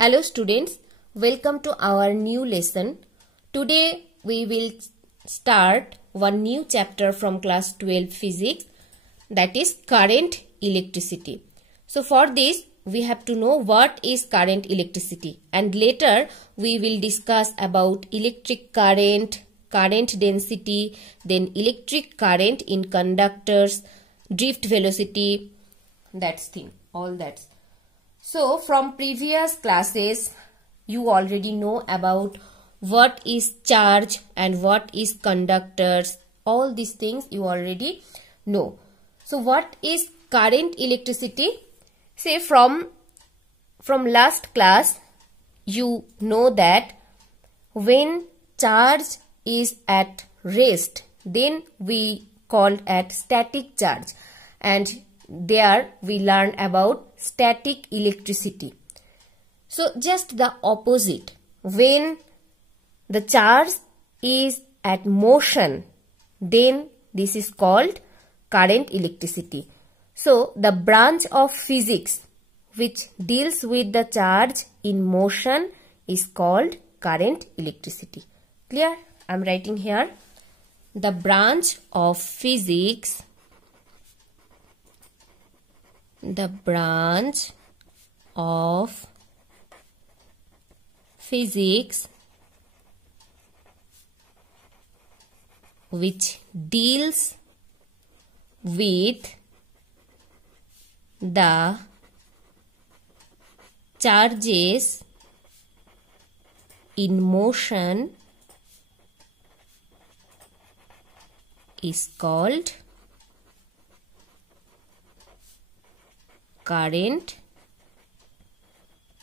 Hello students, welcome to our new lesson. Today we will start one new chapter from class 12 physics, that is current electricity. So for this we have to know what is current electricity, and later we will discuss about electric current, current density, then electric current in conductors, drift velocity, that's thing, all that. So from previous classes you already know about what is charge and what is conductors. All these things you already know. So what is current electricity? Say from last class you know that when charge is at rest, then we called at static charge, and there we learned about static electricity. So just the opposite, when the charge is at motion, then this is called current electricity. So the branch of physics which deals with the charge in motion is called current electricity. Clear? I am writing here. The branch of physics, the branch of physics which deals with the charges in motion is called current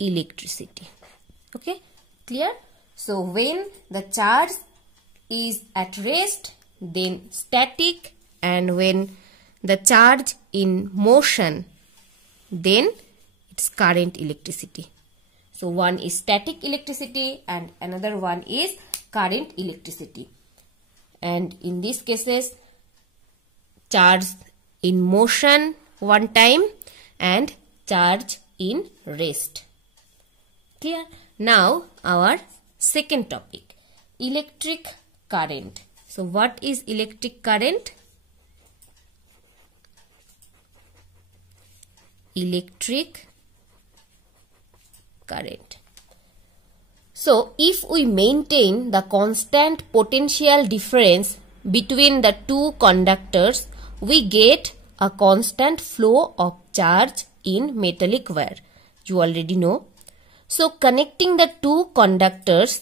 electricity. Okay, clear? So when the charge is at rest, then static, and when the charge in motion, then it's current electricity. So one is static electricity and another one is current electricity. And in these cases, charge in motion one time and charge in rest. Clear? Now our second topic, electric current. So what is electric current? Electric current. So if we maintain the constant potential difference between the two conductors, we get a constant flow of charge in metallic wire. You already know. So connecting the two conductors,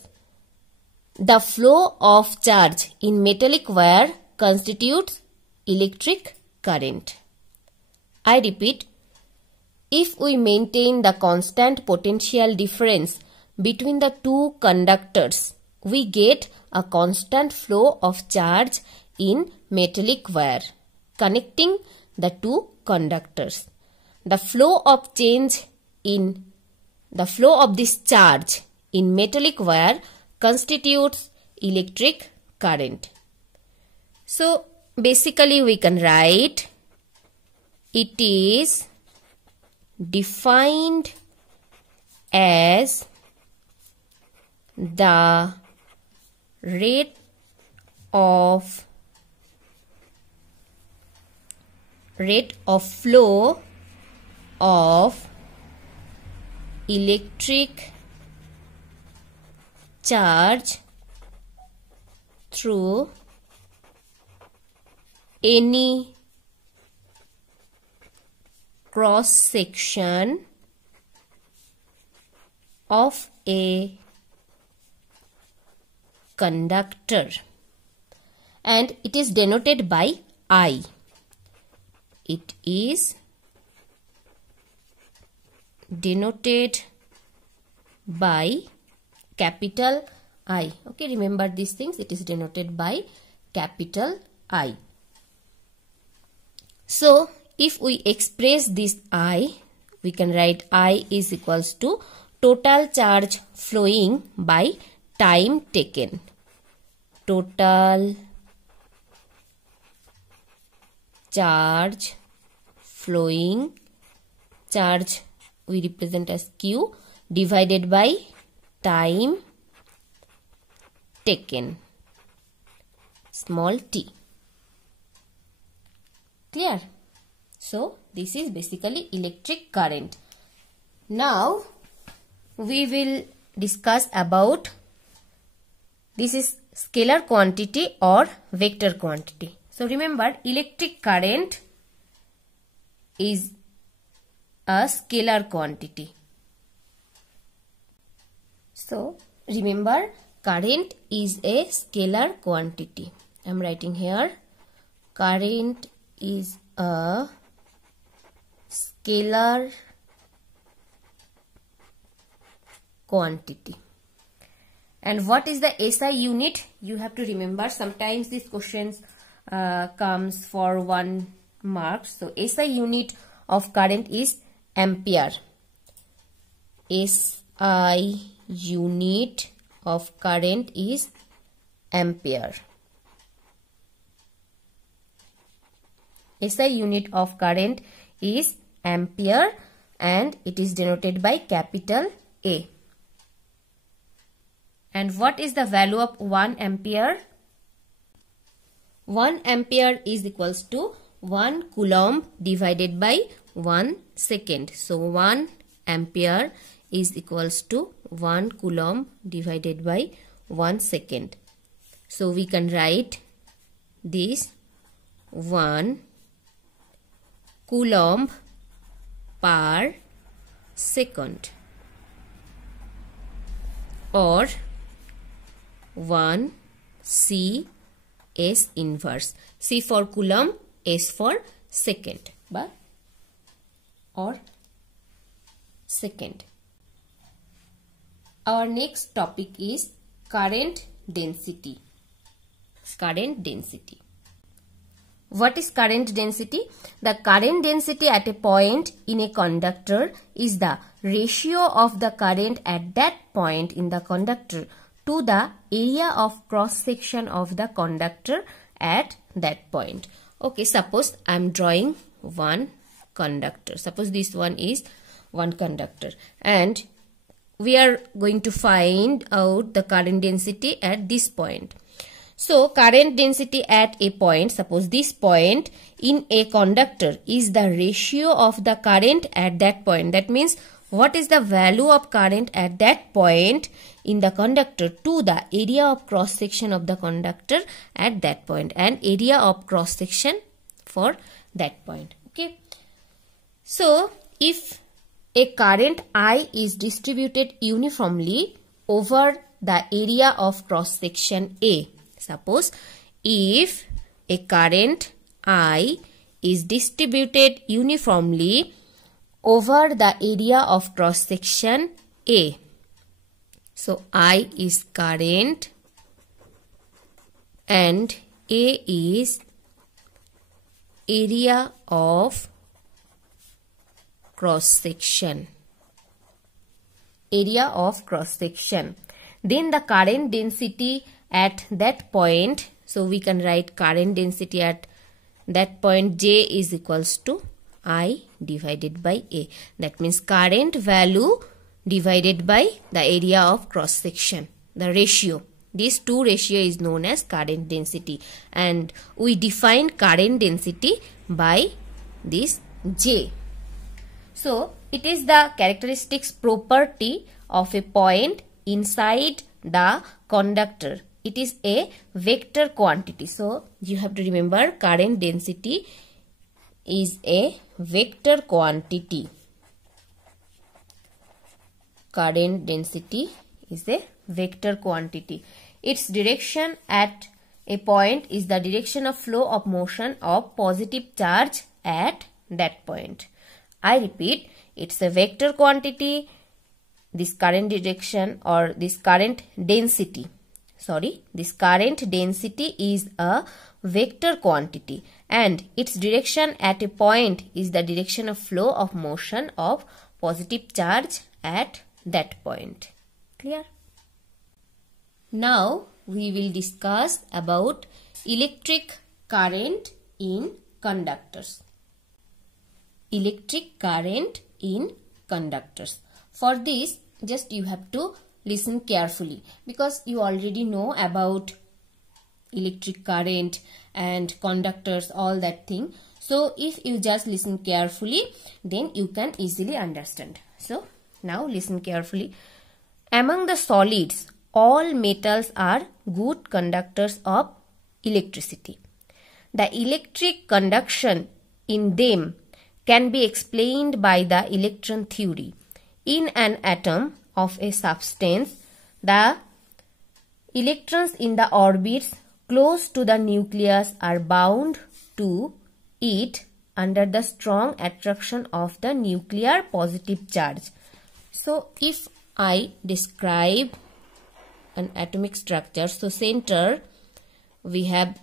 the flow of charge in metallic wire constitutes electric current. I repeat, if we maintain the constant potential difference between the two conductors, we get a constant flow of charge in metallic wire connecting the two conductors. The flow of this charge in metallic wire constitutes electric current. So basically we can write it is defined as the rate of flow of electric charge through any cross section of a conductor, and it is denoted by I. It is denoted by capital I. Okay, remember these things. It is denoted by capital I. So if we express this I, we can write I is equals to total charge flowing by time taken. Total charge flowing, charge we represent as Q, divided by time taken, small t. Clear? So this is basically electric current. Now we will discuss about this is scalar quantity or vector quantity. So remember, electric current is a scalar quantity. So remember, current is a scalar quantity. I am writing here, current is a scalar quantity. And what is the SI unit? You have to remember, sometimes these questions comes for 1 mark. So SI unit of current is ampere. SI unit of current is ampere. SI unit of current is ampere and it is denoted by capital A. And what is the value of 1 ampere? 1 ampere is equals to 1 coulomb divided by 1 second. So 1 ampere is equals to 1 coulomb divided by 1 second. So we can write this 1 coulomb per second, or 1 C S inverse. C for coulomb, S for second, or second. Our next topic is current density. Current density. What is current density? The current density at a point in a conductor is the ratio of the current at that point in the conductor to the area of cross section of the conductor at that point. Okay, suppose I am drawing one conductor. Suppose this one is one conductor and we are going to find out the current density at this point. So current density at a point, suppose this point in a conductor, is the ratio of the current at that point. That means what is the value of current at that point in the conductor to the area of cross section of the conductor at that point, and area of cross section for that point. Okay. So if a current I is distributed uniformly over the area of cross section A. Suppose if a current I is distributed uniformly over the area of cross section A. So I is current and A is area of cross section. Area of cross section. Then the current density at that point, so we can write current density at that point J is equals to I divided by A. That means current value divided by the area of cross section, the ratio. This two ratio is known as current density, and we define current density by this J. So it is the characteristics property of a point inside the conductor. It is a vector quantity. So you have to remember current density is a vector quantity. Current density is a vector quantity. Its direction at a point is the direction of flow of motion of positive charge at that point. I repeat, it's a vector quantity. This current direction or this current density. This current density is a vector quantity and its direction at a point is the direction of flow of motion of positive charge at that point. Clear? Now we will discuss about electric current in conductors. Electric current in conductors. For this, just you have to listen carefully, because you already know about electric current and conductors, all that thing. So if you just listen carefully, then you can easily understand. So now listen carefully. Among the solids, all metals are good conductors of electricity. The electric conduction in them can be explained by the electron theory. In an atom of a substance, the electrons in the orbits close to the nucleus are bound to it under the strong attraction of the nuclear positive charge. So if I describe an atomic structure, so center we have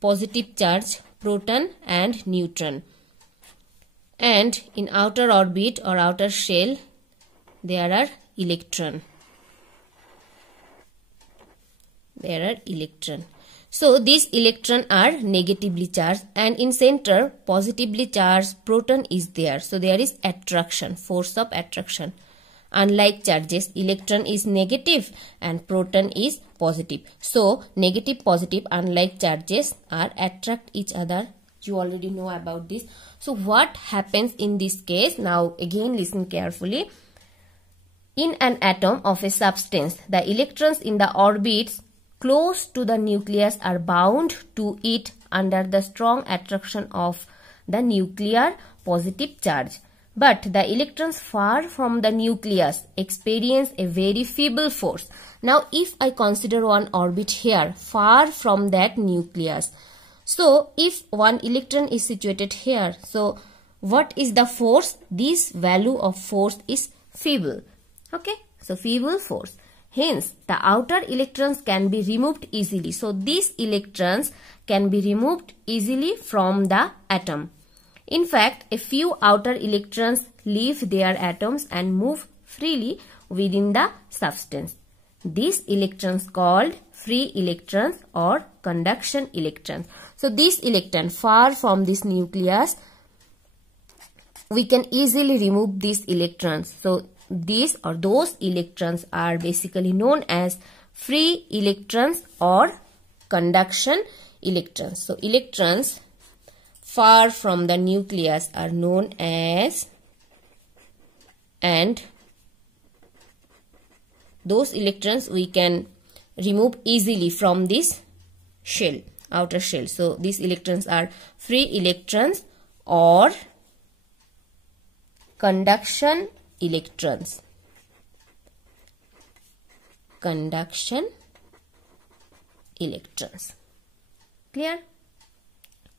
positive charge, proton and neutron, and in outer orbit or outer shell there are electron. So these electrons are negatively charged, and in center positively charged proton is there. So there is attraction, force of attraction. Unlike charges, electron is negative and proton is positive. So negative, positive, unlike charges, are attract each other. You already know about this. So what happens in this case? Now again listen carefully. In an atom of a substance, the electrons in the orbits close to the nucleus are bound to it under the strong attraction of the nuclear positive charge. But the electrons far from the nucleus experience a very feeble force. Now if I consider one orbit here, far from that nucleus. So if one electron is situated here, so what is the force? This value of force is feeble. Okay, so feeble force. Hence, the outer electrons can be removed easily. So these electrons can be removed easily from the atom. In fact, a few outer electrons leave their atoms and move freely within the substance. These electrons called free electrons or conduction electrons. So these electrons far from this nucleus, we can easily remove these electrons. So these or those electrons are basically known as free electrons or conduction electrons. So electrons far from the nucleus are known as, and those electrons we can remove easily from this shell, outer shell. So these electrons are free electrons or conduction electrons. Conduction electrons. Clear?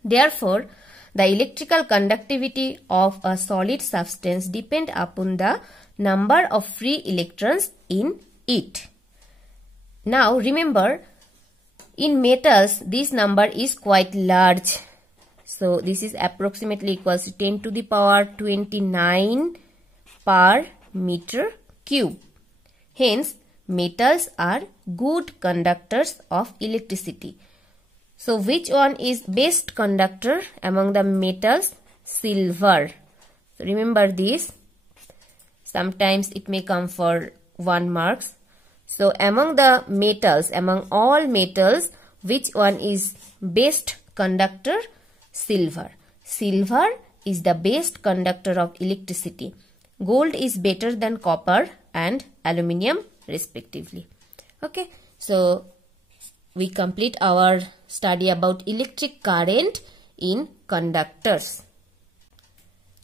Therefore, the electrical conductivity of a solid substance depends upon the number of free electrons in it. Now remember, in metals this number is quite large. So this is approximately equals to 10 to the power 29 per meter cube. Hence, metals are good conductors of electricity. So which one is best conductor among the metals? Silver. So remember this. Sometimes it may come for 1 mark. So among the metals, among all metals, which one is best conductor? Silver. Silver is the best conductor of electricity. Gold is better than copper and aluminium respectively. Okay, so we complete our study about electric current in conductors.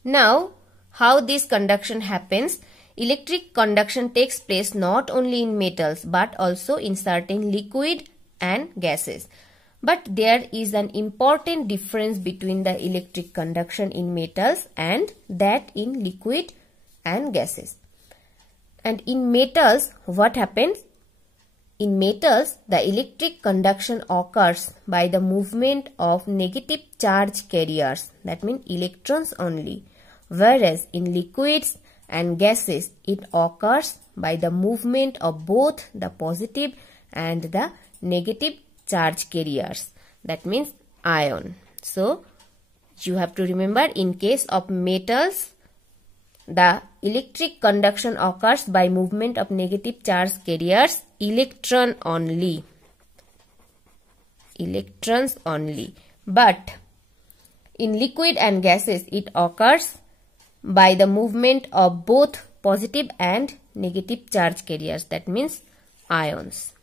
Now, how this conduction happens? Electric conduction takes place not only in metals but also in certain liquid and gases. But there is an important difference between the electric conduction in metals and that in liquid and gases. And in metals, what happens? In metals, the electric conduction occurs by the movement of negative charge carriers, that means electrons only. Whereas in liquids and gases, it occurs by the movement of both the positive and the negative charge carriers, that means ion. So you have to remember, in case of metals, the electric conduction occurs by movement of negative charge carriers, electrons only. But in liquid and gases, it occurs by the movement of both positive and negative charge carriers, that means ions.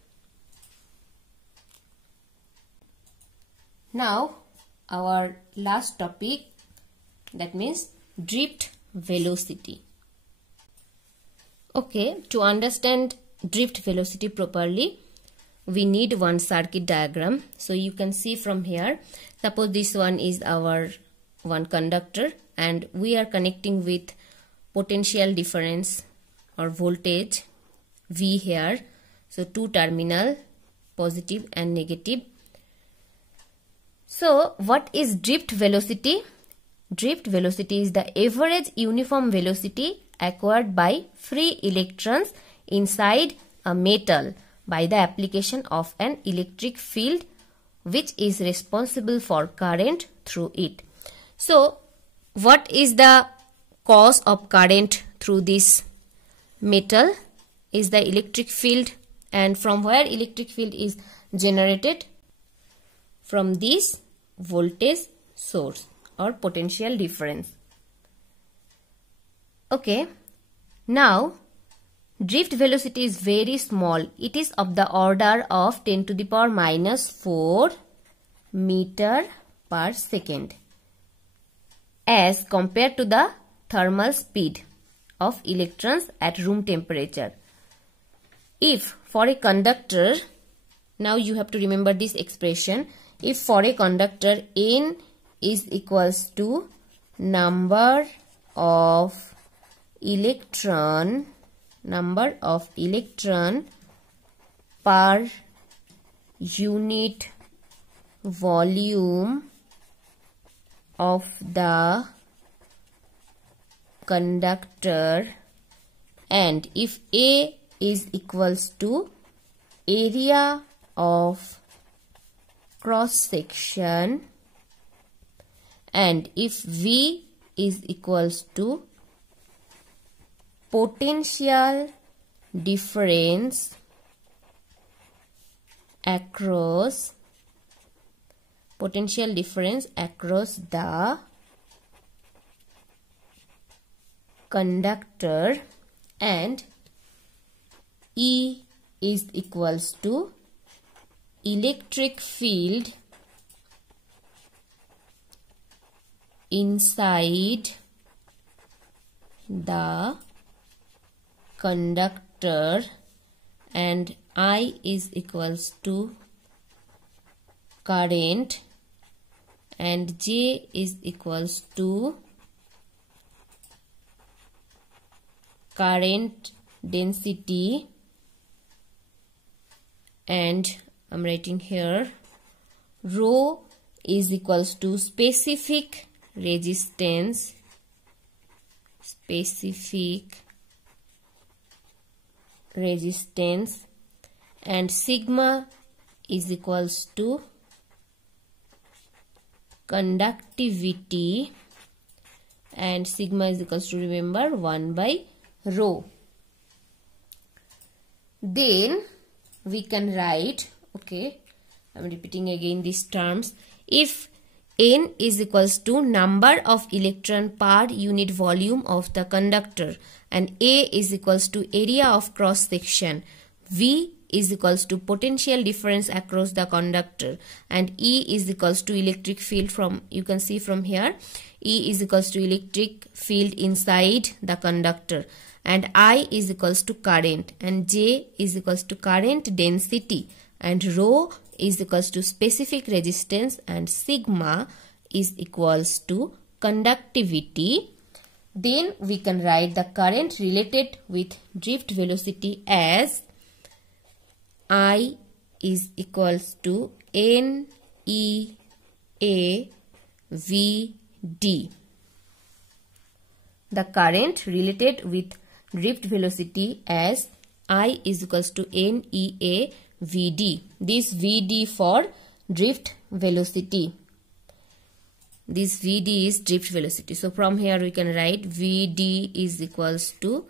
Now our last topic, that means drift velocity. Okay, to understand drift velocity properly, we need one circuit diagram. So you can see from here, suppose this one is our one conductor and we are connecting with potential difference or voltage V here. So two terminal, positive and negative. So what is drift velocity? Drift velocity is the average uniform velocity acquired by free electrons inside a metal by the application of an electric field which is responsible for current through it. So what is the cause of current through this metal? Is the electric field, and from where electric field is generated? From this voltage source or potential difference. Okay, now drift velocity is very small. It is of the order of 10 to the power minus 4 meter per second as compared to the thermal speed of electrons at room temperature. If for a conductor, now you have to remember this expression, if for a conductor N is equals to number of electron per unit volume of the conductor, and if A is equals to area of cross section, and if V is equals to potential difference across the conductor, and E is equals to electric field inside the conductor, and I is equals to current, and J is equals to current density, and I'm writing here rho is equals to specific resistance, and sigma is equals to conductivity, and sigma is equals to, remember, 1 by rho. Then we can write, okay, I'm repeating again these terms, if N is equals to number of electron per unit volume of the conductor, and A is equals to area of cross section, V is equals to potential difference across the conductor, and E is equals to electric field, from you can see from here, E is equals to electric field inside the conductor, and I is equals to current, and J is equals to current density, and rho is equals to specific resistance, and sigma is equals to conductivity. Then we can write the current related with drift velocity as I is equals to NEAVD. The current related with drift velocity as I is equals to NEAVD. This VD for drift velocity. this Vd is drift velocity. So from here we can write Vd is equals to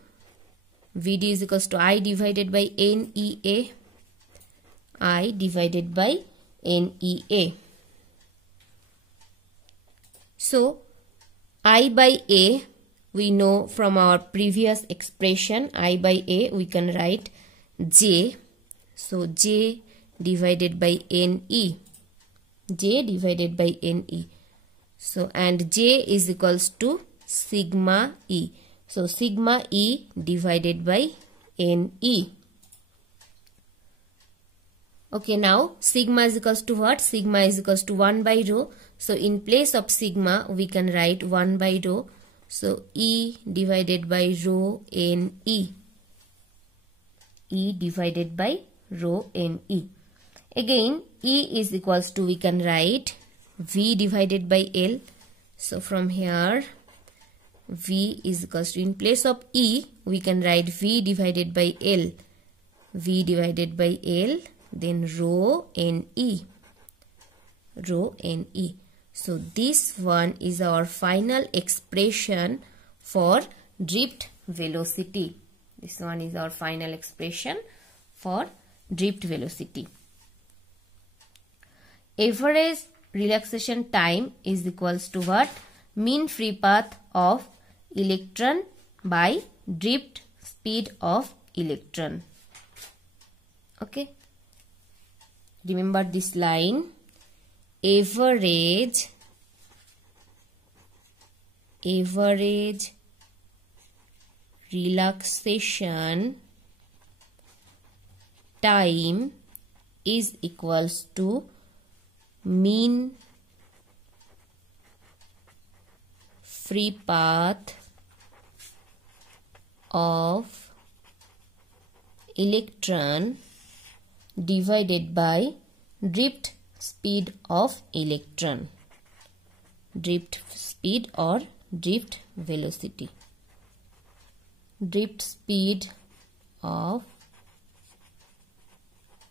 I divided by NEA. I divided by NEA. So I by A, we know from our previous expression, I by A we can write J. So J divided by NE. J divided by NE. So and J is equals to sigma E. So sigma E divided by NE. Okay, now sigma is equals to what? Sigma is equals to 1 by rho. So in place of sigma we can write 1 by rho. So E divided by rho NE. E divided by rho NE. Again E is equals to, we can write V divided by L. So from here V is equals to, in place of E we can write V divided by L. V divided by L, then rho NE. Rho NE. So this one is our final expression for drift velocity. This one is our final expression for drift velocity. Average relaxation time is equals to what? Mean free path of electron by drift speed of electron. Okay. Remember this line. Average relaxation time is equals to mean free path of electron divided by drift speed of electron. Drift speed or drift velocity. Drift speed of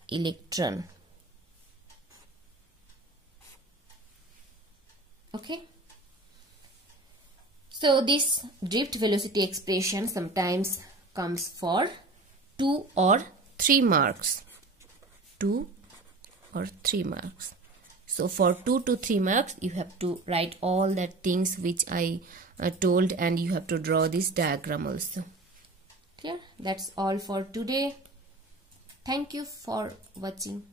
electron. Okay. So this drift velocity expression sometimes comes for 2 or 3 marks. 2 or 3 marks. So for 2 to 3 marks you have to write all that things which I told, and you have to draw this diagram also. Clear? That's all for today. Thank you for watching.